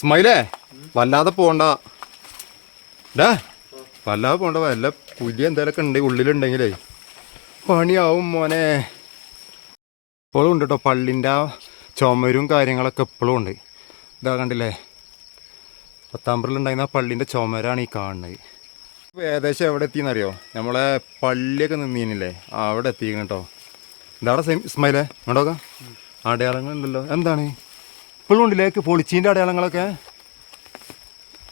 സ്മൈലേ വല്ലാതെ പോണ്ട. ഡാ വല്ലാതെ പോണ്ട വല്ല പുലി എന്തേലൊക്കെ ഉണ്ട് ഉള്ളിലുണ്ടെങ്കിലേ. പണിയാവും മോനെ. ഇപ്പോഴും ഉണ്ട് കേട്ടോ പള്ളിന്റെ ആ ചുമരും കാര്യങ്ങളൊക്കെ ഇപ്പോഴും ഉണ്ട്. ഇതാ കണ്ടില്ലേ? പത്താമ്പറിലുണ്ടായിരുന്ന ആ പള്ളിന്റെ ചുമരാണ് ഈ കാണുന്നത്. ഇപ്പോൾ ഏകദേശം എവിടെ എത്തിയെന്നറിയോ? നമ്മളെ പള്ളിയൊക്കെ നിന്നീനില്ലേ? അവിടെ എത്തിക്കണം കേട്ടോ ഇതാടെ സെയിം സ്മൈലേ ഇങ്ങോട്ടോക്കാം. അടയാളങ്ങളുണ്ടല്ലോ. എന്താണ്? ഇപ്പോഴും ലേക്ക് പൊളിച്ചീന്റെ അടയാളങ്ങളൊക്കെ.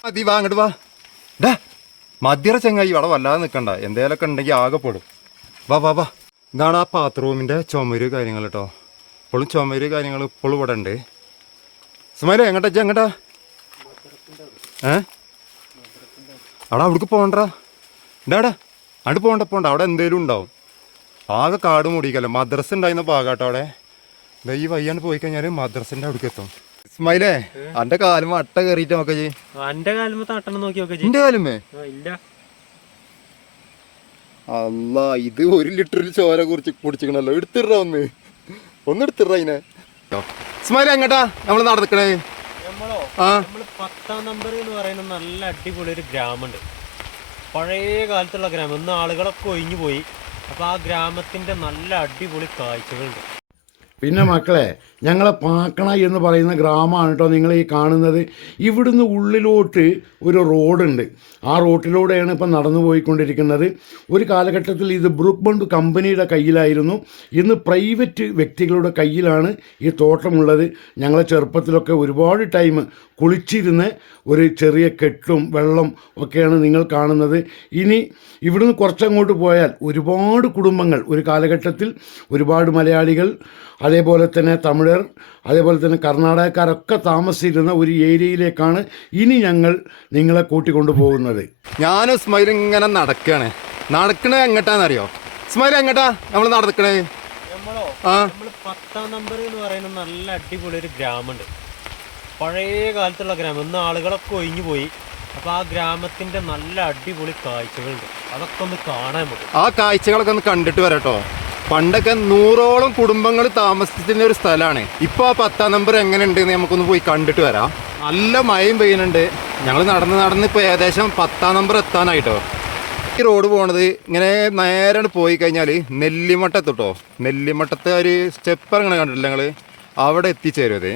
മതി വാ അങ്ങോട്ട് വാ. ഡാ മധ്യറ ചെങ്ങായി അവിടെ വല്ലാതെ നിൽക്കണ്ട എന്തേലൊക്കെ ഉണ്ടെങ്കിൽ ആകെ പെടും. വാ വാ വാ. ഇതാണ് ആ ബാത്റൂമിന്റെ ചുമര് കാര്യങ്ങൾ കേട്ടോ. ഇപ്പോഴും ചുമര് കാര്യങ്ങൾ ഇപ്പോഴും ഇവിടെ ഉണ്ട്. സുമാര എങ്ങോട്ടാ എങ്ങോട്ടാ? ഏ? അവിടെ അവിടേക്ക് പോകണ്ടാ. ഇണ്ടാടാ അവിടെ പോകണ്ട പോകണ്ട. അവിടെ എന്തേലും ഉണ്ടാവും. ആകെ കാട് മൂടിക്കല്ലോ. മദ്രസ ഉണ്ടായിരുന്ന ഭാഗാട്ടോ അവിടെ. ഈ വയ്യാണ്ട് പോയി കഴിഞ്ഞാൽ മദ്രസിന്റെ അവിടേക്ക് എത്തും. ഇസ്മായിലേ അന്റെ കാലും അട്ട കേറിയിട്ട് നോക്ക അന്റെ എന്റെ കാലം തട്ടണം നോക്കി നോക്കി എന്റെ കാലുമേ ഇല്ല. അല്ല ഇത് ഒരു ലിറ്ററിൽ ചോര കുറിച്ച് കുടിച്ചിക്കണല്ലോ. എടുത്തിട ഒന്ന്? ഒന്ന് എടുത്തിട അതിനെ ഇസ്മായിലേ എങ്ങട്ടാ? നമ്മൾ നടക്കണേ. പത്താം നമ്പർ എന്ന് പറയുന്ന നല്ല അടിപൊളി ഒരു ഗ്രാമമുണ്ട്. പഴയ കാലത്തുള്ള ഗ്രാമം. ഇന്ന് ആളുകളൊക്കെ ഒഴിഞ്ഞു പോയി. അപ്പൊ ആ ഗ്രാമത്തിന്റെ നല്ല അടിപൊളി കാഴ്ചകളുണ്ട്. പിന്നെ മക്കളെ ഞങ്ങളെ പാക്കണ എന്ന് പറയുന്ന ഗ്രാമമാണ് കേട്ടോ നിങ്ങൾ ഈ കാണുന്നത്. ഇവിടുന്ന് ഉള്ളിലോട്ട് ഒരു റോഡുണ്ട്. ആ റോട്ടിലൂടെയാണ് ഇപ്പം നടന്നു പോയിക്കൊണ്ടിരിക്കുന്നത്. ഒരു കാലഘട്ടത്തിൽ ഇത് ബ്രൂക്ക് ബണ്ട് കമ്പനിയുടെ കയ്യിലായിരുന്നു. ഇന്ന് പ്രൈവറ്റ് വ്യക്തികളുടെ കയ്യിലാണ് ഈ തോട്ടമുള്ളത്. ഞങ്ങളെ ചെറുപ്പത്തിലൊക്കെ ഒരുപാട് ടൈം കുളിച്ചിരുന്ന് ഒരു ചെറിയ കെട്ടും വെള്ളം ഒക്കെയാണ് നിങ്ങൾ കാണുന്നത്. ഇനി ഇവിടുന്ന് കുറച്ചങ്ങോട്ട് പോയാൽ ഒരുപാട് കുടുംബങ്ങൾ ഒരു കാലഘട്ടത്തിൽ ഒരുപാട് മലയാളികൾ അതേപോലെ തന്നെ തമിഴർ അതേപോലെ തന്നെ കർണാടകക്കാരൊക്കെ താമസിച്ചിരുന്ന ഒരു ഏരിയയിലേക്കാണ് ഇനി ഞങ്ങൾ നിങ്ങളെ കൂട്ടിക്കൊണ്ടു പോകുന്നത്. ഞാനും സ്മൈൽ ഇങ്ങനെ നടക്കുകയാണ് നടക്കണേ എങ്ങട്ടാന്നറിയോ? സ്മൈൽ എങ്ങട്ടാ നമ്മൾ നടക്കണേ നമ്മളോ? ആ? പത്താം നമ്പർ എന്ന് പറയുന്ന നല്ല അടിപൊളി ഒരു ഗ്രാമമുണ്ട്. പഴയ കാലത്തുള്ള ഗ്രാമം. ഇന്ന് ആളുകളൊക്കെ ഒഴിഞ്ഞു പോയി. അപ്പൊ ആ ഗ്രാമത്തിന്റെ നല്ല അടിപൊളി കാഴ്ചകളുണ്ട്. അതൊക്കെ ഒന്ന് കാണാൻ പറ്റും ആ കാഴ്ചകളൊക്കെ ഒന്ന് കണ്ടിട്ട് വരട്ടോ പണ്ടൊക്കെ നൂറോളം കുടുംബങ്ങൾ താമസിച്ചിരുന്ന ഒരു സ്ഥലമാണ്. ഇപ്പോൾ ആ പത്താം നമ്പർ എങ്ങനെ ഉണ്ടെന്ന് നമുക്കൊന്ന് പോയി കണ്ടിട്ട് വരാം. നല്ല മഴയും പെയ്യുന്നുണ്ട്. ഞങ്ങൾ നടന്ന് നടന്ന് ഇപ്പോൾ ഏകദേശം പത്താം നമ്പർ എത്താനായിട്ടോ. ഈ റോഡ് പോണത് ഇങ്ങനെ നേരെ പോയി കഴിഞ്ഞാൽ നെല്ലിമട്ടത്ത് നെല്ലിമട്ടത്തെ ഒരു സ്റ്റെപ്പർ ഇറങ്ങണ കണ്ടിട്ടില്ല ഞങ്ങൾ അവിടെ എത്തിച്ചേരും അത്.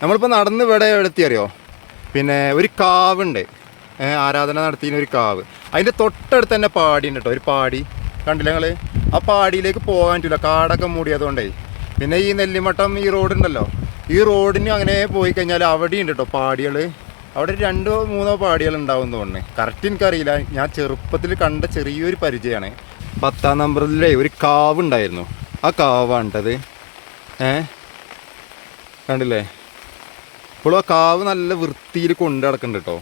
നമ്മളിപ്പോൾ നടന്ന് ഇവിടെ എവിടെ എത്തി അറിയോ പിന്നെ ഒരു കാവുണ്ട്. ആരാധന നടത്തിയ ഒരു കാവ്. അതിന്റെ തൊട്ടടുത്ത് തന്നെ പാടിയുണ്ട് കേട്ടോ ഒരു പാടി. കണ്ടില്ല ഞങ്ങൾ ആ പാടിയിലേക്ക് പോകാൻ പറ്റില്ല കാടൊക്കെ മൂടിയതുകൊണ്ടേ. പിന്നെ ഈ നെല്ലിമട്ടം ഈ റോഡുണ്ടല്ലോ ഈ റോഡിന് അങ്ങനെ പോയി കഴിഞ്ഞാൽ അവിടെ ഉണ്ട് കേട്ടോ പാടികൾ അവിടെ രണ്ടോ മൂന്നോ പാടികൾ ഉണ്ടാവും തോന്നുന്നു. കറക്റ്റ് എനിക്കറിയില്ല. ഞാൻ ചെറുപ്പത്തിൽ കണ്ട ചെറിയൊരു പരിചയമാണ് പത്താം നമ്പറിലെ ഒരു കാവ് ഉണ്ടായിരുന്നു ആ കാവാണ്ടത് ഏ? കണ്ടില്ലേ? ഇപ്പോഴും ആ കാവ് നല്ല വൃത്തിയിൽ കൊണ്ടു നടക്കുന്നുണ്ട് കേട്ടോ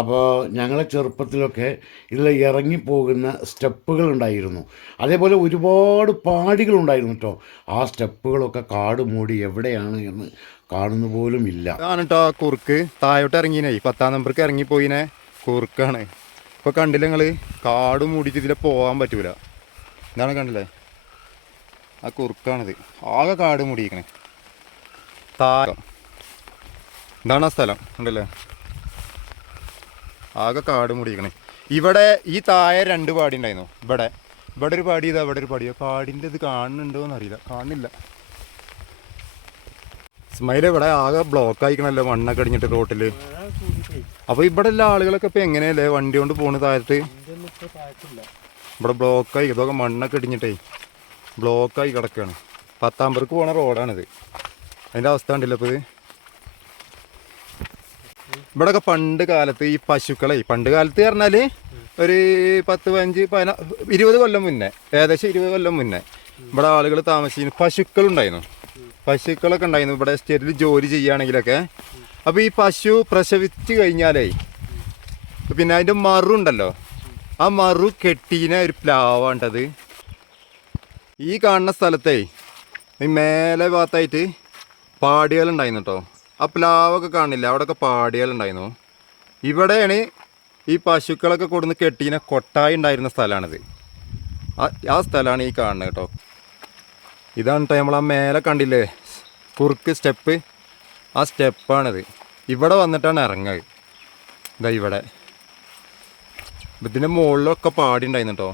അപ്പോൾ ഞങ്ങളെ ചെറുപ്പത്തിലൊക്കെ ഇതിൽ ഇറങ്ങിപ്പോകുന്ന സ്റ്റെപ്പുകൾ ഉണ്ടായിരുന്നു. അതേപോലെ ഒരുപാട് പാടികളുണ്ടായിരുന്നു കേട്ടോ ആ സ്റ്റെപ്പുകളൊക്കെ കാട് മൂടി എവിടെയാണ് എന്ന് കാണുന്ന പോലും ഇല്ല. ഇതാണ് കേട്ടോ ആ കുറുക്ക്. താഴോട്ട് ഇറങ്ങിനേ. പത്താം നമ്പർക്ക് ഇറങ്ങിപ്പോയിനെ. കുറുക്കാണ്. ഇപ്പോൾ കണ്ടില്ല നിങ്ങൾ കാട് മൂടിയിട്ട് ഇതിലെ പോകാൻ പറ്റൂല. ഇതാണ് കണ്ടില്ലേ? ആ കുറുക്കാണിത്. ആകെ കാട് മുടിയിക്കണേ. താഴം ഇതാണ് ആ സ്ഥലം ഉണ്ടല്ലേ ആകെ കാട് മുടിയിക്കണേ. ഇവിടെ ഈ താഴെ രണ്ട് പാടി ഉണ്ടായിരുന്നു. ഇവിടെ. ഇവിടെ ഒരു പാടി ഇതാ ഇവിടെ ഒരു പാടി. പാടിന്റെ ഇത് കാണുന്നുണ്ടോ എന്നറിയില്ല കാണുന്നില്ല. സ്മൈൽ ഇവിടെ ആകെ ബ്ലോക്ക് ആയിക്കണല്ലോ മണ്ണൊക്കെ അടിഞ്ഞിട്ട് റോട്ടിൽ അപ്പൊ ഇവിടെ എല്ലാ ആളുകളൊക്കെ ഇപ്പൊ എങ്ങനെയല്ലേ വണ്ടി കൊണ്ട് പോണ് താഴത്ത്? ഇവിടെ ബ്ലോക്ക് ആയി ഇതൊക്കെ മണ്ണൊക്കെ ഇടിഞ്ഞിട്ടേ ബ്ലോക്ക് കിടക്കുകയാണ്. പത്താം പത്താമ്പർക്ക് പോണ റോഡാണിത്. അതിന്റെ അവസ്ഥ ഉണ്ടല്ലോ ഇപ്പോൾ ഇത്? ഇവിടെയൊക്കെ പണ്ട് കാലത്ത് ഈ പശുക്കളെ പണ്ട് കാലത്ത് പറഞ്ഞാൽ ഒരു പത്ത് പതിനഞ്ച് പതിനാ ഇരുപത് കൊല്ലം മുന്നേ ഏകദേശം ഇരുപത് കൊല്ലം മുന്നേ ഇവിടെ ആളുകൾ താമസിക്കുന്ന പശുക്കളുണ്ടായിരുന്നു. പശുക്കളൊക്കെ ഉണ്ടായിരുന്നു. ഇവിടെ സ്റ്റേറ്റിൽ ജോലി ചെയ്യുകയാണെങ്കിലൊക്കെ. അപ്പോൾ ഈ പശു പ്രസവിച്ച് കഴിഞ്ഞാലേ പിന്നെ അതിന്റെ മറുണ്ടല്ലോ ആ മറു കെട്ടീനെ ഒരു പ്ലാവാണ്ടത് ഈ കാണുന്ന സ്ഥലത്തെ ഈ മേലെ ഭാഗത്തായിട്ട് പാടികളുണ്ടായിരുന്നു കേട്ടോ ആ പ്ലാവൊക്കെ കാണില്ല? അവിടെയൊക്കെ പാടികളുണ്ടായിരുന്നു ഇവിടെയാണ് ഈ പശുക്കളൊക്കെ കൊടുന്ന് കെട്ടിയ കൊട്ടായി ഉണ്ടായിരുന്ന സ്ഥലമാണിത്. ആ ആ സ്ഥലമാണ് ഈ കാണുന്നത് കേട്ടോ. ഇതാണ് കേട്ടോ നമ്മൾ ആ മേലെ കണ്ടില്ലേ? കുറുക്ക് സ്റ്റെപ്പ്. ആ സ്റ്റെപ്പാണിത്. ഇവിടെ വന്നിട്ടാണ് ഇറങ്ങുക ഇതാ ഇവിടെ. ഇതിന്റെ മുകളിലൊക്കെ പാടി ഉണ്ടായിരുന്നു കേട്ടോ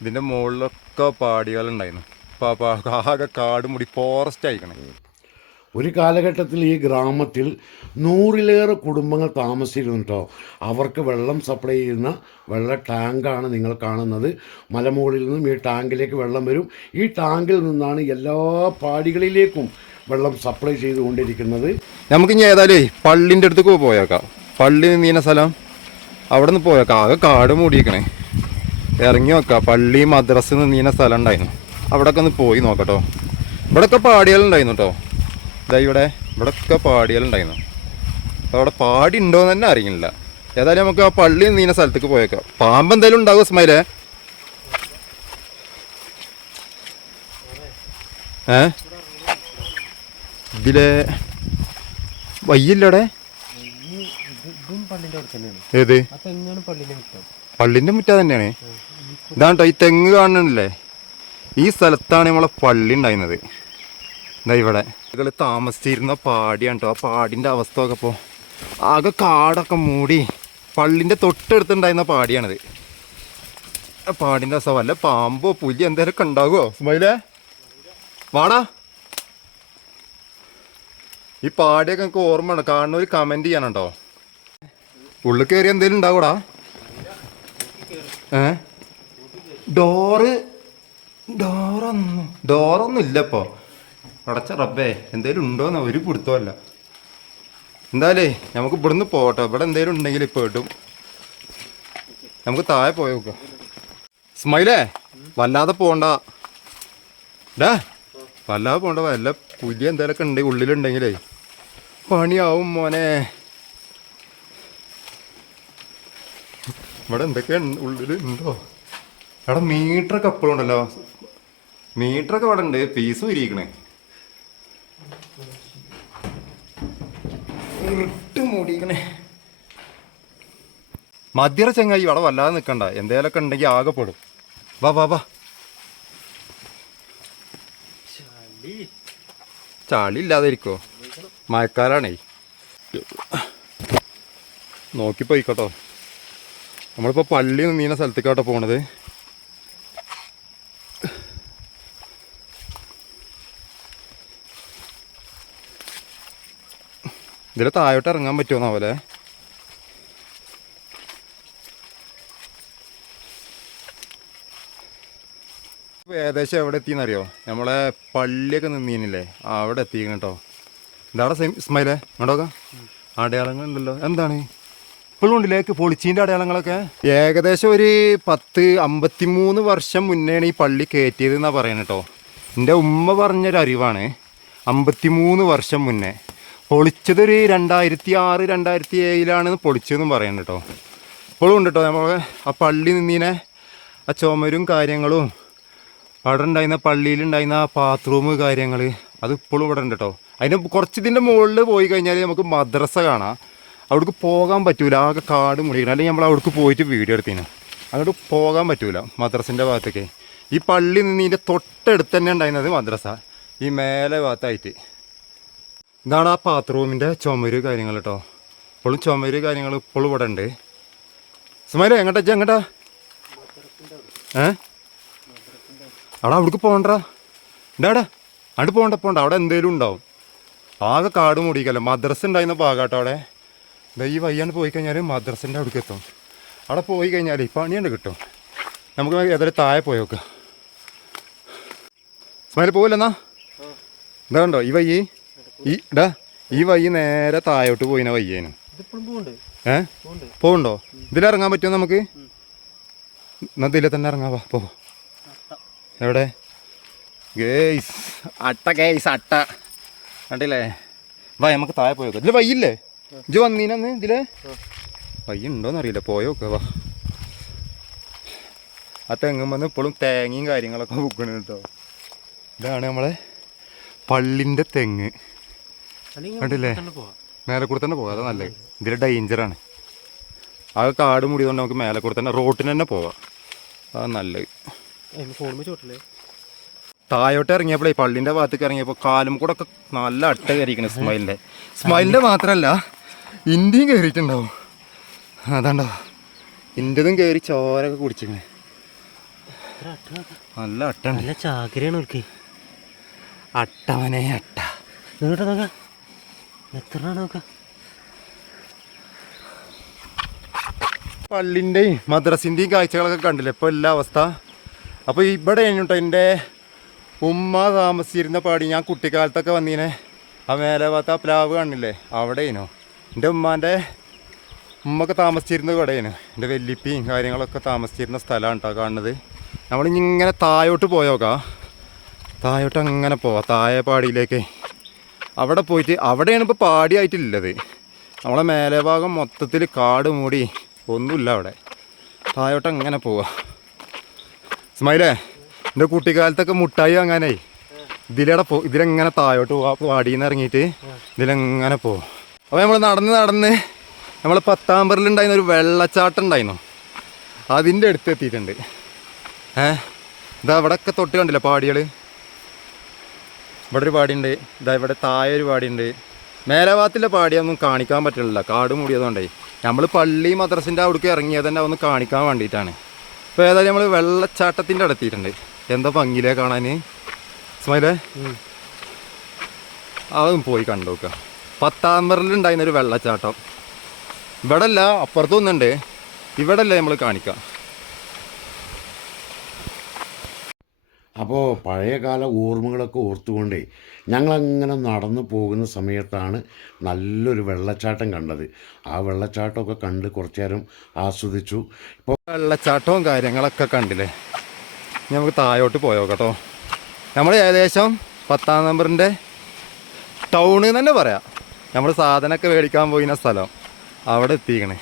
ഇതിന്റെ മുകളിലൊക്കെ പാടികളുണ്ടായിരുന്നു. അപ്പോൾ ആകെ കാട് മുടി ഫോറസ്റ്റ് ആയിക്കണേ ഒരു കാലഘട്ടത്തിൽ ഈ ഗ്രാമത്തിൽ നൂറിലേറെ കുടുംബങ്ങൾ താമസിച്ചിരുന്നു കേട്ടോ അവർക്ക് വെള്ളം സപ്ലൈ ചെയ്യുന്ന വെള്ള ടാങ്കാണ് നിങ്ങൾ കാണുന്നത്. മലമുകളിൽ നിന്നും ഈ ടാങ്കിലേക്ക് വെള്ളം വരും. ഈ ടാങ്കിൽ നിന്നാണ് എല്ലാ പാടികളിലേക്കും വെള്ളം സപ്ലൈ ചെയ്തുകൊണ്ടിരിക്കുന്നത്. നമുക്ക് ഇനി ഏതായാലേ പള്ളിന്റെ അടുത്തേക്ക് പോയേക്കാം. പള്ളി നീന സ്ഥലം അവിടെ നിന്ന് പോയേക്കാം. ആകെ കാട് മൂടിയേക്കണേ. ഇറങ്ങി നോക്കാം. പള്ളി മദ്രസ് നീന സ്ഥലം ഉണ്ടായിരുന്നു അവിടെയൊക്കെ ഒന്ന് പോയി നോക്കട്ടോ. ഇവിടെയൊക്കെ പാടിയാലുണ്ടായിരുന്നു കേട്ടോ ഇതാ ഇവിടെ ഇവിടെയൊക്കെ പാടിയാലുണ്ടായിരുന്നു. അവിടെ പാടി ഉണ്ടോയെന്ന് തന്നെ അറിയില്ല. ഏതായാലും നമുക്ക് ആ പള്ളി നീന സ്ഥലത്തേക്ക് പോയേക്കാം. പാമ്പ് എന്തായാലും ഉണ്ടാവും സ്മൈലേ ഏ? ഇതിലെ വയ്യില്ലടെ? ഏത്? പള്ളിന്റെ മുറ്റ. തന്നെയാണ്. ഇതാണ് ട്ടോ ഈ തെങ്ങ് കാണണില്ലേ ഈ സ്ഥലത്താണ് നമ്മളെ പള്ളി ഉണ്ടായിരുന്നത്. ഇതാ ഇവിടെ. ഇതുകൾ താമസിച്ചിരുന്ന പാടിയാണ് ആ പാടിന്റെ അവസ്ഥ ഒക്കെ ഇപ്പോൾ ആകെ കാടൊക്കെ മൂടി പള്ളിന്റെ തൊട്ടടുത്തുണ്ടായിരുന്ന പാടിയാണിത്. പാടിന്റെ അവസ്ഥ വല്ല പാമ്പോ പുലി എന്തെങ്കിലുമൊക്കെ ഉണ്ടാകുമോ സ്മൈലേ? വാടാ. ഈ പാടിയൊക്കെ എനിക്ക് ഓർമ്മയാണ് കാണുന്ന ഒരു കമന്റ് ചെയ്യാനുണ്ടോ? ഉള്ളിൽ കയറി എന്തേലും ഉണ്ടാകൂടാ ഏ? ഡോറ്. ഡോറൊന്നും. ഡോറൊന്നും ഇല്ല ഇപ്പോ അടച്ച റബ്ബേ എന്തേലും ഉണ്ടോന്ന് ഒരു പിടുത്തമല്ല എന്തായാലേ നമുക്ക് ഇവിടുന്ന് പോകട്ടെ. ഇവിടെ എന്തേലും ഉണ്ടെങ്കിൽ ഇപ്പൊ കിട്ടും. നമുക്ക് താഴെ പോയി നോക്കാം. സ്മൈലേ വല്ലാതെ പോണ്ട. വല്ലാതെ പോണ്ട. വല്ല പുലി എന്തേലൊക്കെ ഉണ്ട് ഉള്ളിലുണ്ടെങ്കിലേ. പണിയാവും മോനെ. ഇവിടെ എന്തൊക്കെയാണ് ഉള്ളിൽ ഉണ്ടോ? എടാ മീറ്ററൊക്കെ എപ്പോഴും ഉണ്ടല്ലോ. മീറ്ററൊക്കെ ഇവിടെ ഉണ്ട് ഫീസ് ഇരിക്കണേ. ഇട്ട് മൂടിക്കണേ മധ്യറ ചെങ്ങായി ഇവിടെ വല്ലാതെ നിൽക്കണ്ട എന്തേലൊക്കെ ഉണ്ടെങ്കിൽ ആകെ പെടും. വാ വാ വാ. ചളി. ഇല്ലാതെ ഇരിക്കോ മഴക്കാലാണേ. നോക്കി പോയിക്കോട്ടോ നമ്മളിപ്പോൾ പള്ളി നീന സ്ഥലത്തേക്കാട്ടോ പോണത്. ഇതിൽ താഴോട്ട് ഇറങ്ങാൻ പറ്റുമോന്നാവല്ലേ ഏകദേശം എവിടെ എത്തിയെന്നറിയോ നമ്മളെ പള്ളിയൊക്കെ നിന്നീനില്ലേ? അവിടെ എത്തിക്കണം കേട്ടോ ഇതവിടെ സെയിം ഇങ്ങോട്ടോക്കാം. അടയാളങ്ങൾ ഉണ്ടല്ലോ എന്താണ്? ഇപ്പോഴും ഉണ്ടിലേക്ക് പൊളിച്ചീന്റെ അടയാളങ്ങളൊക്കെ? ഏകദേശം ഒരു പത്ത് അമ്പത്തിമൂന്ന് വർഷം മുന്നെയാണ് ഈ പള്ളി കയറ്റിയത് എന്നാ പറയുന്നത് കേട്ടോ എന്റെ ഉമ്മ പറഞ്ഞൊരു അറിവാണ് അമ്പത്തിമൂന്ന് വർഷം മുന്നേ. പൊളിച്ചതൊരു രണ്ടായിരത്തി ആറ് രണ്ടായിരത്തി ഏഴിലാണ് പൊളിച്ചതെന്നും പറയുന്നത് കേട്ടോ. ഇപ്പോഴും ഉണ്ട് കേട്ടോ നമ്മളെ ആ പള്ളി നിന്നിനെ ആ ചുമരും കാര്യങ്ങളും. അവിടെ ഉണ്ടായിരുന്ന പള്ളിയിലുണ്ടായിരുന്ന ആ ബാത്റൂം കാര്യങ്ങൾ അത് ഇപ്പോഴും ഇവിടെ ഉണ്ട് കേട്ടോ. അതിന് കുറച്ച് ഇതിന്റെ മുകളിൽ പോയി കഴിഞ്ഞാൽ നമുക്ക് മദ്രസ കാണാം. അവിടേക്ക് പോകാൻ പറ്റൂല ആകെ കാട് മുടിക്കണം അല്ലെങ്കിൽ നമ്മൾ അവിടേക്ക് പോയിട്ട് വീഡിയോ എടുത്തിന്. അങ്ങോട്ട് പോകാൻ പറ്റൂല മദ്രസിന്റെ ഭാഗത്തേക്ക്. ഈ പള്ളി നിന്നിന്റെ തൊട്ടടുത്ത് തന്നെ ഉണ്ടായിരുന്നത് മദ്രസ. ഈ മേലെ ഭാഗത്തായിട്ട്. ഇതാണ് ആ ബാത്റൂമിന്റെ ചുമര് കാര്യങ്ങൾ കേട്ടോ ഇപ്പോഴും ചുമര് കാര്യങ്ങൾ ഇപ്പോഴും ഇവിടെ ഉണ്ട്. സുമാരേ എങ്ങോട്ടാ എങ്ങോട്ടാ? ഏ? അവിടെ അവിടേക്ക് പോകണ്ടാ ഇണ്ടാടാ അവിടെ പോകണ്ട പോകണ്ട അവിടെ എന്തേലും ഉണ്ടാവും. ആകെ കാട് മൂടിക്കല്ലോ മദ്രസ ഉണ്ടായിരുന്ന ഭാഗമാട്ടോ അവിടെ. ഈ വയ്യാണ്ട് പോയി കഴിഞ്ഞാൽ മദ്രസിന്റെ അവിടേക്ക് എത്തും. അവിടെ പോയി കഴിഞ്ഞാൽ പണിയുണ്ട് കിട്ടും. നമുക്ക് ഏതായാലും താഴെ പോയി നോക്കാം. സ്മൈൽ പോവില്ലെന്നാ എന്താ കണ്ടോ ഈ വയ്യ്? ഈ ഇടാ ഈ വഴി നേരെ താഴോട്ട് പോയിന വയ്യേനു. ഏ? പോണ്ടോ ഇതിലിറങ്ങാൻ പറ്റുമോ നമുക്ക്? നദിയിലെ തന്നെ ഇറങ്ങാവാ പോ. എവിടെ? ഗേയ്സ് അട്ട ഗേയ്സ് അട്ട. കണ്ടില്ലേ? വാ നമുക്ക് താഴെ പോയോ ഇതിൽ വയ്യില്ലേ ഇജ് വന്നീനന്ന് ഇതിലെ? വയ്യുണ്ടോന്ന് അറിയില്ല പോയോക്ക വാ. ആ തെങ്ങുമ്പോൾ ഇപ്പോഴും തേങ്ങയും കാര്യങ്ങളൊക്കെ വെക്കണം കേട്ടോ ഇതാണ് നമ്മളെ പള്ളിന്റെ തെങ്ങ്. കണ്ടില്ലേ? പോവാം. മേലെ കൂടെ തന്നെ പോകാം അതാ നല്ലത്. ഇതിൽ ഡേഞ്ചറാണ് ആ കാട് മുടിയതുകൊണ്ട് നമുക്ക് മേലെ കൂടെ തന്നെ റോട്ടിന് തന്നെ പോവാം. അതാ നല്ലത്. തായോട്ട് താഴോട്ട് ഇറങ്ങിയപ്പോഴേ പള്ളിന്റെ ഭാഗത്തേക്ക് ഇറങ്ങിയപ്പോൾ കാലും കൂടെ ഒക്കെ നല്ല അട്ട കയറിയിരിക്കണം സ്മൈലിന്റെ സ്മൈലിന്റെ മാത്രമല്ല ഇന്ത്യയും കയറിയിട്ടുണ്ടാവും. അതാണ്ടോ? ഇന്ത്യതും കയറി ചോരൊക്കെ കുടിച്ചിങ്ങനെ നല്ല അട്ടാണ് നല്ല ചാകരയാണ് അട്ടവനെ അട്ട നോക്കാം. എത്ര നോക്കാം പള്ളിന്റെയും മദ്രസിന്റെയും കാഴ്ചകളൊക്കെ കണ്ടില്ലേ? ഇപ്പോൾ എല്ലാ അവസ്ഥ. അപ്പോൾ ഇവിടെ കഴിഞ്ഞിട്ട് എന്റെ ഉമ്മ താമസിച്ചിരുന്ന പാടി ഞാൻ കുട്ടിക്കാലത്തൊക്കെ വന്നീനെ. ആ മേലെ ഭാഗത്ത് ആ പ്ലാവ് കാണില്ലേ അവിടെയിനോ? എന്റെ ഉമ്മാന്റെ ഉമ്മൊക്കെ താമസിച്ചിരുന്ന ഇവിടെയാണ് എന്റെ വെല്ലിപ്പിയും കാര്യങ്ങളൊക്കെ താമസിച്ചിരുന്ന സ്ഥലമാണ് കേട്ടോ കാണുന്നത് നമ്മളിങ്ങനെ താഴോട്ട് പോയോക്കാം. താഴോട്ട് അങ്ങനെ പോവാം. താഴെ പാടിയിലേക്ക്. അവിടെ പോയിട്ട് അവിടെയാണ് ഇപ്പോൾ പാടിയായിട്ടുള്ളത് നമ്മളെ മേലെ ഭാഗം മൊത്തത്തിൽ കാട് മൂടി ഒന്നുമില്ല അവിടെ. താഴോട്ട് അങ്ങനെ പോവാ. സ്മൈലേ എന്റെ കുട്ടിക്കാലത്തൊക്കെ മുട്ടായി വാങ്ങാനേ ഇതിലൂടെ പോ ഇതിലെങ്ങനെ താഴോട്ട് പോവാ നിന്ന് ഇറങ്ങിയിട്ട് ഇതിലെങ്ങനെ പോവും. അപ്പോൾ നമ്മൾ നടന്ന് നടന്ന് നമ്മൾ പത്താമ്പറിലുണ്ടായിരുന്ന ഒരു വെള്ളച്ചാട്ടം ഉണ്ടായിരുന്നു. അതിന്റെ അടുത്ത് എത്തിയിട്ടുണ്ട്. ഏ ഇതാ അവിടെയൊക്കെ തൊട്ട് കണ്ടില്ല പാടികൾ ഇവിടെ ഒരു പാടിയുണ്ട്. ഇതാ ഇവിടെ താഴെ ഒരു പാടിയുണ്ട് മേലഭാഗത്തിലെ പാടിയൊന്നും കാണിക്കാൻ പറ്റില്ല കാട് മൂടിയതുകൊണ്ടേ. നമ്മൾ പള്ളി മദ്രസിന്റെ അവിടേക്ക് ഇറങ്ങിയത് തന്നെ ഒന്ന് കാണിക്കാൻ വേണ്ടിയിട്ടാണ്. ഇപ്പോൾ ഏതായാലും നമ്മൾ വെള്ളച്ചാട്ടത്തിന്റെ അടുത്തിട്ടുണ്ട് എന്താ ഭംഗിയിലേ കാണാൻ സ്മൈലേ അതും പോയി കണ്ടു നോക്കുക പത്താമ്പറിലുണ്ടായിരുന്ന ഒരു വെള്ളച്ചാട്ടം. ഇവിടെ അല്ല അപ്പുറത്തൊന്നുണ്ട് ഇവിടെ അല്ലേ നമ്മൾ കാണിക്കാം. അപ്പോൾ പഴയകാല ഓർമ്മകളൊക്കെ ഓർത്തുകൊണ്ടേ ഞങ്ങളങ്ങനെ നടന്നു പോകുന്ന സമയത്താണ് നല്ലൊരു വെള്ളച്ചാട്ടം കണ്ടത്. ആ വെള്ളച്ചാട്ടമൊക്കെ കണ്ട് കുറച്ചു നേരം ആസ്വദിച്ചു. ഇപ്പോൾ വെള്ളച്ചാട്ടവും കാര്യങ്ങളൊക്കെ കണ്ടില്ലേ? നമുക്ക് താഴോട്ട് പോയോ കേട്ടോ? നമ്മൾ ഏകദേശം പത്താം നമ്പറിന്റെ ടൗണിൽ തന്നെ പറയാം. നമ്മൾ സാധനമൊക്കെ മേടിക്കാൻ പോയിന സ്ഥലം. അവിടെ എത്തിക്കണേ.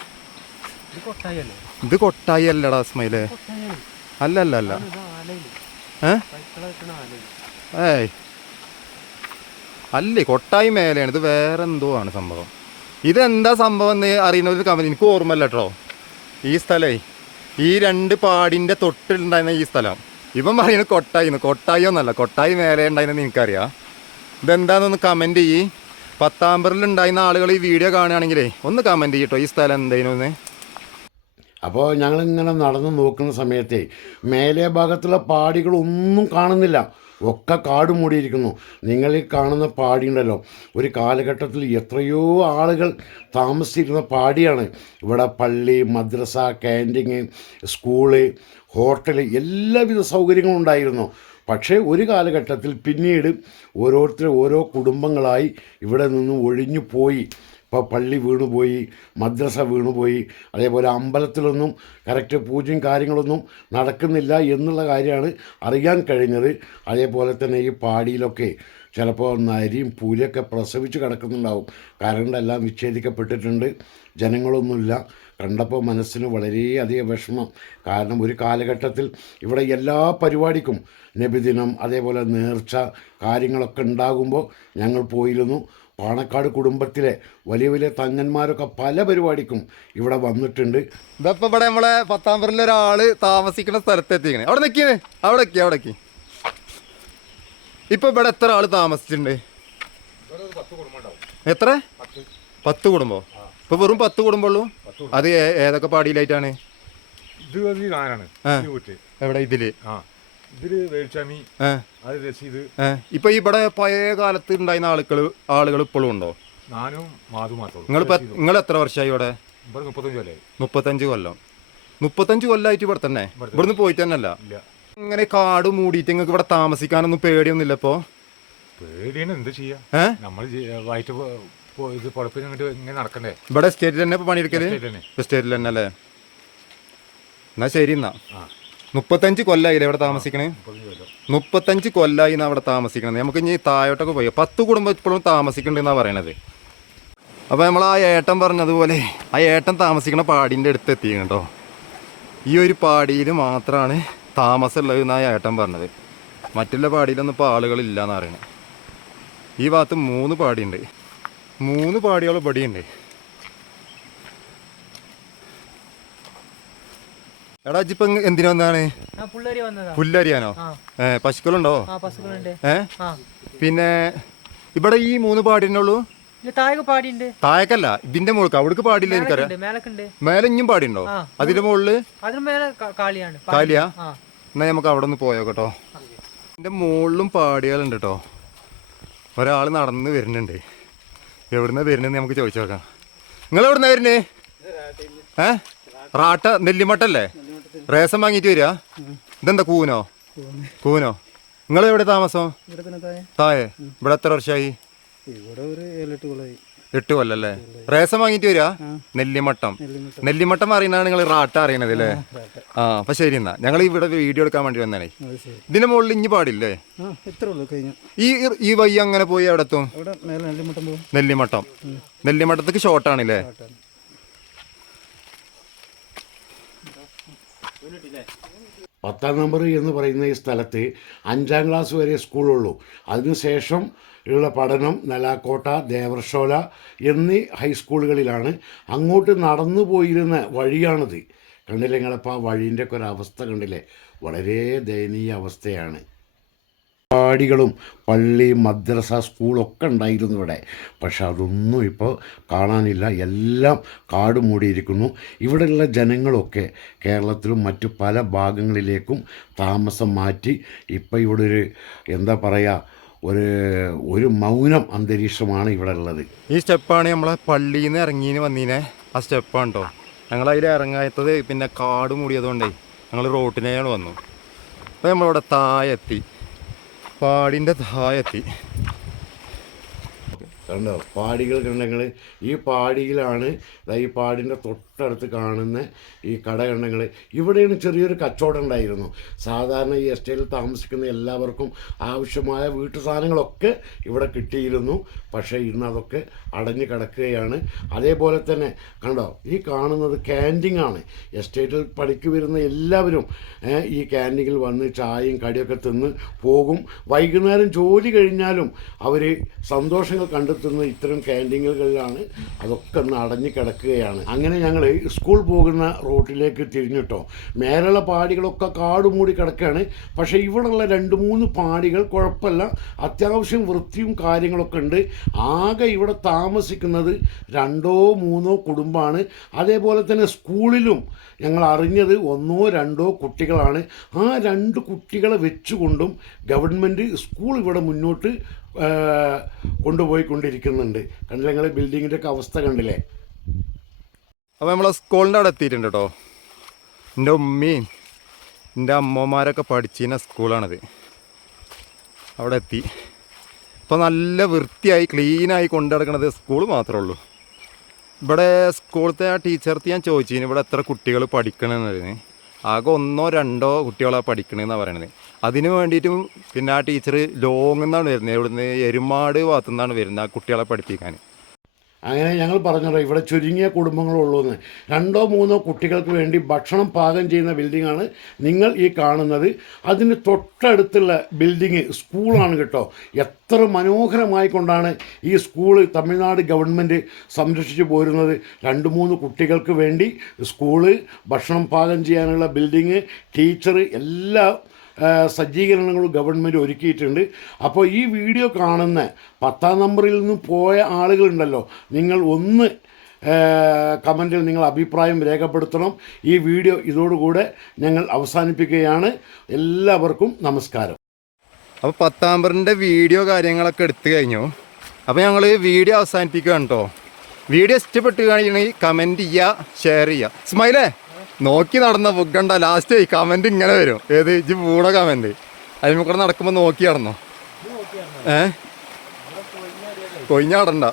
ഇത് കൊട്ടായി അല്ലടാ സ്മൈൽ അല്ല? അല്ല അല്ല ഏയ്. അല്ലേ കൊട്ടായി മേലെയാണ് ഇത് വേറെ എന്തോ ആണ് സംഭവം? ഇതെന്താ സംഭവം എന്ന് അറിയുന്നത് കമന്റ് എനിക്ക് ഓർമ്മല്ല കേട്ടോ ഈ സ്ഥലേ. ഈ രണ്ട് പാടിന്റെ തൊട്ടുണ്ടായിരുന്ന ഈ സ്ഥലം. ഇവൻ പറയുന്നത് കൊട്ടായിന്ന്. കൊട്ടായി ഒന്നല്ല കൊട്ടായി മേലെ ഉണ്ടായിരുന്നെന്ന് എനിക്കറിയാം ഇതെന്താണെന്നൊന്ന് കമന്റ് ചെയ്യ്. പത്താമ്പറിലുണ്ടായിരുന്ന ആളുകൾ ഈ വീഡിയോ കാണുകയാണെങ്കിലേ ഒന്ന് കമന്റ് ചെയ്യട്ടോ ഈ സ്ഥലം എന്തേനു അപ്പോൾ ഞങ്ങളിങ്ങനെ നടന്ന് നോക്കുന്ന സമയത്തെ മേലെ ഭാഗത്തുള്ള പാടികളൊന്നും കാണുന്നില്ല. ഒക്കെ കാട് മൂടിയിരിക്കുന്നു. നിങ്ങൾ ഈ കാണുന്ന പാടിയുണ്ടല്ലോ. ഒരു കാലഘട്ടത്തിൽ എത്രയോ ആളുകൾ താമസിച്ചിരുന്ന പാടിയാണ്. ഇവിടെ പള്ളി മദ്രസ ക്യാന്റീൻ സ്കൂൾ ഹോട്ടൽ എല്ലാവിധ സൗകര്യങ്ങളും ഉണ്ടായിരുന്നു. പക്ഷേ ഒരു കാലഘട്ടത്തിൽ പിന്നീട് ഓരോരുത്തർ ഓരോ കുടുംബങ്ങളായി ഇവിടെ നിന്ന് ഒഴിഞ്ഞു പോയി ഇപ്പോൾ പള്ളി വീണുപോയി മദ്രസ വീണുപോയി അതേപോലെ അമ്പലത്തിലൊന്നും കറക്റ്റ് പൂജയും കാര്യങ്ങളൊന്നും നടക്കുന്നില്ല എന്നുള്ള കാര്യമാണ് അറിയാൻ കഴിഞ്ഞത്. അതേപോലെ തന്നെ ഈ പാടിയിലൊക്കെ ചിലപ്പോൾ നരിയും പൂലൊക്കെ പ്രസവിച്ച് കിടക്കുന്നുണ്ടാവും. കറണ്ടെല്ലാം വിച്ഛേദിക്കപ്പെട്ടിട്ടുണ്ട്. ജനങ്ങളൊന്നുമില്ല. കണ്ടപ്പോൾ മനസ്സിന് വളരെയധികം വിഷമം. കാരണം ഒരു കാലഘട്ടത്തിൽ ഇവിടെ എല്ലാ പരിപാടിക്കും നബിദിനം അതേപോലെ നേർച്ച കാര്യങ്ങളൊക്കെ ഉണ്ടാകുമ്പോൾ ഞങ്ങൾ പോയിരുന്നു. പാണക്കാട് കുടുംബത്തിലെ വലിയ വലിയ തങ്ങന്മാരൊക്കെ പല പരിപാടിക്കും ഇവിടെ വന്നിട്ടുണ്ട്. ഇതപ്പോൾ ഇവിടെ നമ്മളെ പത്താമ്പറിൽ ഒരാൾ താമസിക്കുന്ന സ്ഥലത്തെത്തിക്കണേ അവിടെ നിൽക്കിയത് അവിടെ നിൽക്കി അവിടെ നിൽക്കി ഇപ്പൊ ഇവിടെ എത്ര ആൾ താമസിച്ചിട്ടുണ്ട്? എത്ര? പത്ത് കുടുംബം. ഇപ്പൊ വെറും പത്ത് കുടുംബമുള്ളൂ അത് ഏതൊക്കെ പാടിയിലായിട്ടാണ്? ഇത്. എവിടെ? ഇതിൽ? ആ. ഇതിൽ വേൾച്ചാമി അത് രസീത്. ഇപ്പൊ ഇവിടെ പഴയ കാലത്ത് ഉണ്ടായിരുന്ന ആളുകൾ ആളുകൾ ഇപ്പോഴും ഉണ്ടോ? ഞാനും മാധു മാത്രമേ നിങ്ങൾ നിങ്ങൾ എത്ര വർഷമായി ഇവിടെ? ഇവിടെ മുപ്പത്തഞ്ച് കൊല്ലായി. മുപ്പത്തഞ്ച് കൊല്ലം. മുപ്പത്തഞ്ച് കൊല്ലായിട്ട് ഇവിടെ തന്നെ? ഇവിടുന്ന് പോയിട്ട് തന്നെ അല്ല ഇങ്ങനെ കാട് മൂടിയിട്ട് നിങ്ങൾക്ക് ഇവിടെ താമസിക്കാനൊന്നും പേടിയൊന്നുമില്ല ഇപ്പോ? പേടിയാണ് എന്ത് ചെയ്യാ? നമ്മൾ വയറ്റ് ഇത് പുഴപ്പിന് ഇങ്ങോട്ട് ഇങ്ങനെ നടക്കണ്ടേ? ഇവിടെ സ്റ്റേറ്റിൽ തന്നെ പണിയെടുക്കൽ. സ്റ്റേറ്റിൽ തന്നെ അല്ലേ? എന്നാ ശരി എന്നാ. ആ. മുപ്പത്തഞ്ച് കൊല്ലായി ഇവിടെ താമസിക്കണേ? മുപ്പത്തഞ്ച് കൊല്ലം. കൊല്ലായി അവിടെ താമസിക്കണത്. നമുക്ക് ഇനി താഴോട്ടൊക്കെ പോയി. പത്ത് കുടുംബം ഇപ്പോഴും താമസിക്കുന്നുണ്ടെന്നാ പറയണത്. അപ്പോൾ നമ്മൾ ആ ഏട്ടൻ പറഞ്ഞതുപോലെ ആ ഏട്ടൻ താമസിക്കണ പാടിന്റെ അടുത്ത് എത്തി കേട്ടോ ഈ ഒരു പാടിയിൽ മാത്രമാണ് താമസമുള്ളത് എന്നാണ് ഏട്ടൻ പറഞ്ഞത്. മറ്റുള്ള പാടിയിലൊന്നും ഇപ്പോൾ ആളുകളില്ല എന്ന് ഈ ഭാഗത്ത് മൂന്ന് പാടിയുണ്ട്. മൂന്ന് പാടികൾ ഇവിടെയുണ്ട്. എടാ ഇപ്പൊ എന്തിനു വന്നാണ് പുല്ലരിയാനോ? പശുക്കളുണ്ടോ? ഏ? പിന്നെ ഇവിടെ ഈ മൂന്ന് പാടിനുള്ളൂ താഴേക്കല്ല ഇതിന്റെ മുകൾക്ക്. അവിടേക്ക് പാടില്ല എനിക്കറിയാം. മേലെ ഇഞ്ഞും പാടിണ്ടോ. അതിന്റെ മുകളിൽ? കാലിയ എന്നാ നമുക്ക് അവിടെ ഒന്ന് പോയോ കേട്ടോ. ഇതിന്റെ മുകളിലും പാടികളുണ്ട് കേട്ടോ. ഒരാൾ നടന്ന് വരുന്നുണ്ട്. എവിടുന്ന വരുന്നെന്ന് നമുക്ക് ചോദിച്ചു നോക്കാം. നിങ്ങൾ എവിടുന്ന വരുന്നേ? ഏ? റാട്ട നെല്ലിമട്ടല്ലേ? റേഷൻ വാങ്ങിയിട്ട് വരിക? ഇതെന്താ കൂനോ? കൂനോ. നിങ്ങൾ എവിടെ താമസം? താഴെ. ഇവിടെ എത്ര വർഷമായി എട്ട് ഒരു അല്ലേ റേഷൻ വാങ്ങിയിട്ട് വരിക? നെല്ലിമട്ടം. നെല്ലിമട്ടം. അറിയുന്നതാണ് നിങ്ങൾ റാട്ട അറിയണത് അല്ലേ? ആ അപ്പൊ ശരി എന്നാ. ഞങ്ങൾ ഇവിടെ വീഡിയോ എടുക്കാൻ വേണ്ടി വന്നാണേ ഇതിന് ഇതിന്റെ മുകളിൽ ഇഞ്ഞി പാടില്ലേ? ഈ ഈ വയ്യ അങ്ങനെ പോയി എത്തും? പോകും. നെല്ലിമട്ടം. നെല്ലിമട്ടത്തേക്ക് ഷോർട്ടാണല്ലേ പത്താം നമ്പർ എന്ന് പറയുന്ന ഈ സ്ഥലത്ത് അഞ്ചാം ക്ലാസ് വരെ സ്കൂളുള്ളൂ അതിനുശേഷം ഉള്ള പഠനം നലാക്കോട്ട ദേവർഷോല എന്നീ ഹൈസ്കൂളുകളിലാണ് അങ്ങോട്ട് നടന്നു പോയിരുന്ന വഴിയാണിത്. കണ്ടില്ലേ നിങ്ങളിപ്പോൾ ആ വഴീന്റെ ഒക്കെ അവസ്ഥ കണ്ടില്ലേ? വളരെ ദയനീയ അവസ്ഥയാണ്. പാടികളും പള്ളി മദ്രസ സ്കൂളൊക്കെ ഉണ്ടായിരുന്നു ഇവിടെ. പക്ഷെ അതൊന്നും ഇപ്പോൾ കാണാനില്ല. എല്ലാം കാട് മൂടിയിരിക്കുന്നു. ഇവിടെയുള്ള ജനങ്ങളൊക്കെ കേരളത്തിലും മറ്റു പല ഭാഗങ്ങളിലേക്കും താമസം മാറ്റി ഇപ്പോൾ ഇവിടെ ഒരു എന്താ പറയുക ഒരു ഒരു മൗനം അന്തരീക്ഷമാണ് ഇവിടെ ഉള്ളത്. ഈ സ്റ്റെപ്പാണ് നമ്മളെ പള്ളിയിൽ നിന്ന് ഇറങ്ങിന് വന്നീനെ. ആ സ്റ്റെപ്പാണ് കേട്ടോ. ഞങ്ങൾ അതിൽ ഇറങ്ങാത്തത് പിന്നെ കാട് മൂടിയതുകൊണ്ടേ ഞങ്ങൾ റോട്ടിനെയാണ് വന്നു. അപ്പോൾ നമ്മളിവിടെ താഴെത്തി പാടിന്റെ താഴെത്തി കണ്ടോ? പാടികൾ കണ്ടെങ്കിൽ ഈ പാടിയിലാണ് ഈ പാടിന്റെ തൊട്ടടുത്ത് കാണുന്ന ഈ കട കണ്ടെങ്കിൽ ഇവിടെയാണ് ചെറിയൊരു കച്ചവടം ഉണ്ടായിരുന്നു. സാധാരണ ഈ എസ്റ്റേറ്റിൽ താമസിക്കുന്ന എല്ലാവർക്കും ആവശ്യമായ വീട്ടു സാധനങ്ങളൊക്കെ ഇവിടെ കിട്ടിയിരുന്നു. പക്ഷേ ഇന്ന് അതൊക്കെ അടഞ്ഞു കിടക്കുകയാണ്. അതേപോലെ തന്നെ കണ്ടോ? ഈ കാണുന്നത് ക്യാന്റീൻ ആണ്. എസ്റ്റേറ്റിൽ പണിക്ക് വരുന്ന എല്ലാവരും ഈ ക്യാന്റീനിൽ വന്ന് ചായയും കടിയൊക്കെ തിന്ന് പോകും. വൈകുന്നേരം ജോലി കഴിഞ്ഞാലും അവർ സന്തോഷങ്ങൾ കണ്ടെത്തുന്നത് ഇത്തരം ക്യാന്റീനുകളിലാണ് അതൊക്കെ ഒന്ന് അടഞ്ഞു കിടക്കുകയാണ്. അങ്ങനെ ഞങ്ങൾ സ്കൂൾ പോകുന്ന റോട്ടിലേക്ക് തിരിഞ്ഞിട്ടോ മേലുള്ള പാടികളൊക്കെ കാട് മൂടി കിടക്കുകയാണ്. പക്ഷേ ഇവിടെയുള്ള രണ്ട് മൂന്ന് പാടികൾ കുഴപ്പമില്ല അത്യാവശ്യം വൃത്തിയും കാര്യങ്ങളൊക്കെ ഉണ്ട്. ആകെ ഇവിടെ താമസിക്കുന്നത് രണ്ടോ മൂന്നോ കുടുംബമാണ്. അതേപോലെ തന്നെ സ്കൂളിലും ഞങ്ങൾ അറിഞ്ഞത് ഒന്നോ രണ്ടോ കുട്ടികളാണ്. ആ രണ്ട് കുട്ടികളെ വെച്ചുകൊണ്ടും ഗവൺമെന്റ് സ്കൂൾ ഇവിടെ മുന്നോട്ട് കൊണ്ടുപോയിക്കൊണ്ടിരിക്കുന്നുണ്ട്. കണ്ടില്ലേ നിങ്ങൾ ബിൽഡിങ്ങിന്റെ ഒക്കെ അവസ്ഥ കണ്ടില്ലേ? അപ്പോൾ നമ്മളെ സ്കൂളിന്റെ അവിടെ എത്തിയിട്ടുണ്ട് കേട്ടോ എന്റെ ഉമ്മയും എന്റെ അമ്മമാരൊക്കെ പഠിച്ചിരുന്ന സ്കൂളാണിത് അവിടെ എത്തി. ഇപ്പോൾ നല്ല വൃത്തിയായി ക്ലീനായി കൊണ്ടു നടക്കുന്നത് സ്കൂൾ മാത്രമേ ഉള്ളൂ. ഇവിടെ സ്കൂളത്തെ ആ ടീച്ചർത്ത് ഞാൻ ചോദിച്ചിന് ഇവിടെ എത്ര കുട്ടികൾ പഠിക്കണമെന്നതിന് ആകെ ഒന്നോ രണ്ടോ കുട്ടികളാണ് പഠിക്കണമെന്നാണ് പറയണത്. അതിന് വേണ്ടിയിട്ടും പിന്നെ ആ ടീച്ചർ ലോങ്ങിൽ നിന്നാണ് വരുന്നത്. ഇവിടുന്ന് എരുമാട് ഭാഗത്തു നിന്നാണ് വരുന്നത് ആ കുട്ടികളെ പഠിപ്പിക്കാൻ. അങ്ങനെ ഞങ്ങൾ പറഞ്ഞല്ലോ ഇവിടെ ചുരുങ്ങിയ കുടുംബങ്ങളുള്ളൂ എന്ന് രണ്ടോ മൂന്നോ കുട്ടികൾക്ക് വേണ്ടി ഭക്ഷണം പാകം ചെയ്യുന്ന ബിൽഡിങ്ങാണ് നിങ്ങൾ ഈ കാണുന്നത്. അതിന് തൊട്ടടുത്തുള്ള ബിൽഡിങ് സ്കൂളാണ് കേട്ടോ. എത്ര മനോഹരമായി കൊണ്ടാണ് ഈ സ്കൂൾ തമിഴ്നാട് ഗവൺമെന്റ് സംരക്ഷിച്ചു പോരുന്നത്. രണ്ട് മൂന്ന് കുട്ടികൾക്ക് വേണ്ടി സ്കൂൾ ഭക്ഷണം പാകം ചെയ്യാനുള്ള ബിൽഡിങ് ടീച്ചർ എല്ലാ ആ, സജ്ജീകരണങ്ങളും ഗവൺമെന്റ് ഒരുക്കിയിട്ടുണ്ട്. അപ്പോൾ ഈ വീഡിയോ കാണുന്ന പത്താം നമ്പറിൽ നിന്ന് പോയ ആളുകളുണ്ടല്ലോ നിങ്ങൾ ഒന്ന് കമന്റിൽ നിങ്ങൾ അഭിപ്രായം രേഖപ്പെടുത്തണം. ഈ വീഡിയോ ഇതോടുകൂടെ ഞങ്ങൾ അവസാനിപ്പിക്കുകയാണ്. എല്ലാവർക്കും നമസ്കാരം. അപ്പോൾ പത്താമ്പറിന്റെ വീഡിയോ കാര്യങ്ങളൊക്കെ എടുത്തു കഴിഞ്ഞു. അപ്പോൾ ഞങ്ങൾ വീഡിയോ അവസാനിപ്പിക്കുകയാണ് കേട്ടോ വീഡിയോ ഇഷ്ടപ്പെട്ടുകയാണെങ്കിൽ കമന്റ് ചെയ്യുക ഷെയർ ചെയ്യുക. സ്മൈലേ! നോക്കി നടന്ന ബുക്കണ്ട ലാസ്റ്റ് കമന്റ് ഇങ്ങനെ വരും. ഏത്? ഇജ്ജ് പൂട കമന്റ് അതിന് കൂടെ നടക്കുമ്പോൾ നോക്കി നടന്നോ? ഏ? കൊയിഞ്ഞാടണ്ട.